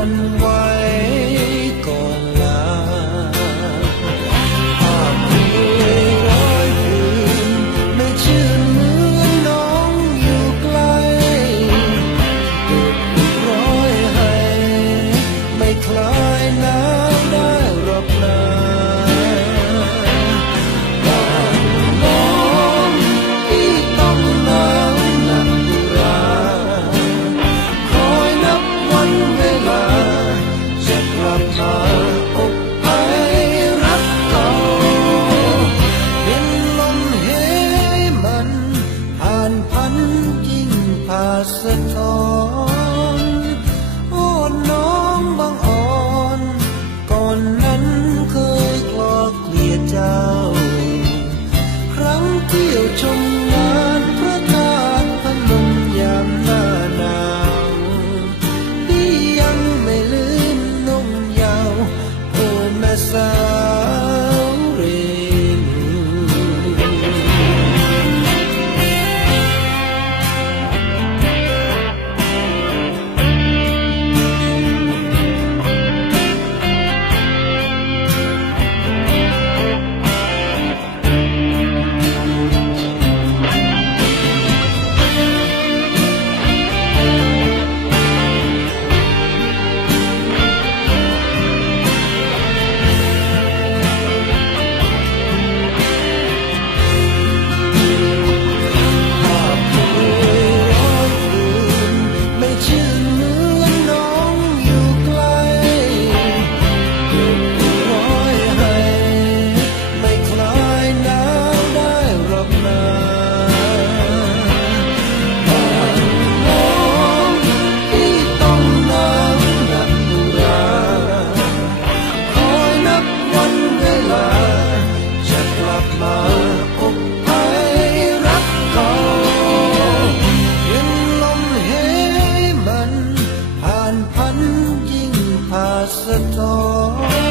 วันไหวก่อนลาภาพเมื่อยร้อยคืนไม่ชื่นเหมือนน้องอยู่ไกลเกิดร้อยให้ไม่คล้ายหนาวได้หรอกนาบ้านน้องที่ต้องหนาวหนักอุราคอยนับวันเวลาจะกลับมาอบไอรักเก่าเป็นลมเหมันผ่านพันยิ่งผ่าสะท้อนโอ้น้องบางอ่อนก่อนนั้นเคยกลอเกลียดเจ้าครั้งเที่ยวชมงานพระธาตุพนมยามหน้าหนาวพี่ยังไม่ลืมนุ่มยาวโอ้แม่สาวเรนู ภาพเมื่อยร้อยคืนไม่ชื่นเหมือนน้องอยู่ไกลเก็บร้อยให้ไม่คล้ายหนาวได้หรอกนาบ้านน้องที่ต้องหนาวหนักอุราคอยนับวันเวลาจะกลับมาอบไอรักเก่าเห็นลมเหมันผ่านพันยิ่งผ่าสะท้อน